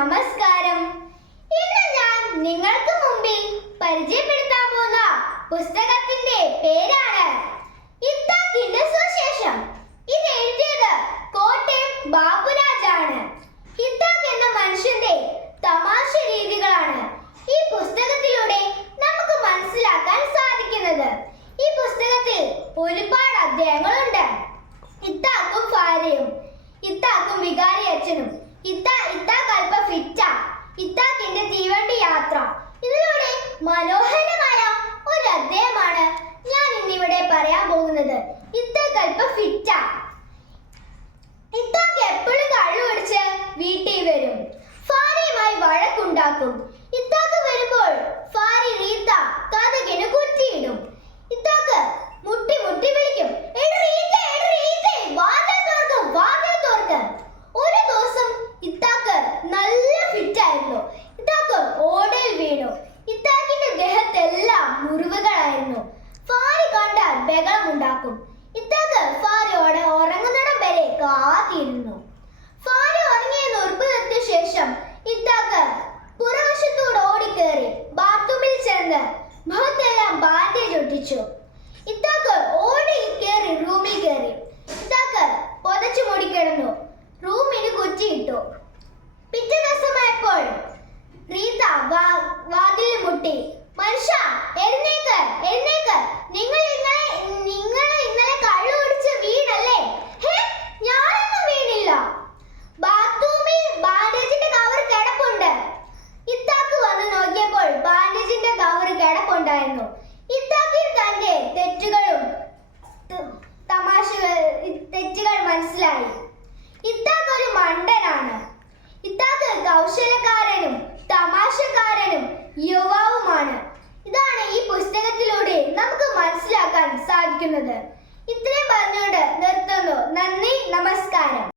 നമസ്കാരം. ഇന്ന് ഞാൻ നിങ്ങൾക്ക് മുമ്പിൽ പരിചയപ്പെടുത്താൻ പോകുന്ന പുസ്തകത്തിന്റെ പേരാണ് ഇത്താഖിന്റെ സുവിശേഷം. ഇത് എഴുതിയത് കോട്ടയം ബാബുരാജാണ്. ഇത്താഖ് എന്ന മനുഷ്യന്റെ തമാശ രീതികളാണ് ഈ പുസ്തകത്തിലൂടെ നമുക്ക് മനസ്സിലാക്കാൻ സാധിക്കുന്നത്. ഈ പുസ്തകത്തിൽ ഒരുപാട് അധ്യായങ്ങളുണ്ട്. ഇത്താഖും ഭാര്യയും, ഇത്താഖും വികാരി അച്ഛനും, ഇത്താഖ് അല്പ ഫിറ്റ, ഇത്താഖിന്റെ തീവണ്ടി യാത്ര. ഇതിലൂടെ മനോഹരമായ ഒരു അധ്യായമാണ് ഞാൻ ഇന്നിവിടെ പറയാൻ പോകുന്നത്. ഇത്താഖ് അല്പ ഫിറ്റ. ഇത്താഖ് എപ്പോഴും കള്ളു കുടിച്ച് വീട്ടിൽ വരും. ഭാര്യയുമായി വഴക്കുണ്ടാക്കും. ഇത്താഖ് വരുമ്പോൾ ഭാര്യ റീത്ത കതകിന് കുറ്റിയിടും. ഇത്താഖ് മുട്ടി മുട്ടി വിളിക്കും, വാതിൽ തുറക്ക്. ഒരു ദിവസം ഇത്താഖ് നല്ല ഫിറ്റായിരുന്നു. ഇത്താഖ് ഓടയിൽ വീണു. ഇത്താഖിന്റെ ദേഹത്തെല്ലാം മുറിവുകളായിരുന്നു. ഭാര്യ കണ്ടാൽ ബഹളമുണ്ടാക്കും. ഇത്താഖ് ഭാര്യയോട് ഉറങ്ങുന്നിടം വരെ കാത്തിരുന്നു. ഭാര്യ ഉറങ്ങിയെന്ന് ഉറപ്പുവരുത്തിയ ശേഷം ഇത്താഖ് പുറവശത്തൂടെ ഓടിക്കേറി ബാത്റൂമിൽ ചെന്ന് മുഖത്തെല്ലാം ബാൻഡേജ് ഒട്ടിച്ചു. ഇത്താഖ് ഓടി കയറി റൂമിൽ കയറി. ഇത്താഖ് പൊതച്ചു മൂടിക്കിടന്നു. റൂമിന് കുറ്റിയിട്ടു. പിറ്റേ ദിവസമായപ്പോൾ റീത്ത വാതിലിൽ മുട്ടി. മനുഷ്യ, എഴുന്നേക്ക്, എഴുന്നേക്ക്. നിങ്ങൾ ഇന്നലെ കള്ളു കുടിച്ച് വീണല്ലേ? ഞാനൊന്നും വീണില്ല. ബാത്റൂമിൽ ബാൻഡേജിന്റെ കവർ കിടപ്പുണ്ട്. ഇത്താഖ് വന്ന് നോക്കിയപ്പോൾ ബാൻഡേജിന്റെ കവർ കിടപ്പുണ്ടായിരുന്നു. ഇത്താഖിന് തന്റെ തെറ്റുകൾ മനസ്സിലായി. ഇത്താഖ് ഒരു മണ്ടനാണ്. ഇത്താഖ് കൗശലക്കാരനും തമാശക്കാരനും യുവാവുമാണ്. ഇതാണ് ഈ പുസ്തകത്തിലൂടെ നമുക്ക് മനസ്സിലാക്കാൻ സാധിക്കുന്നത്. ഇത്രയും പറഞ്ഞുകൊണ്ട് നിർത്തുന്നു. നന്ദി, നമസ്കാരം.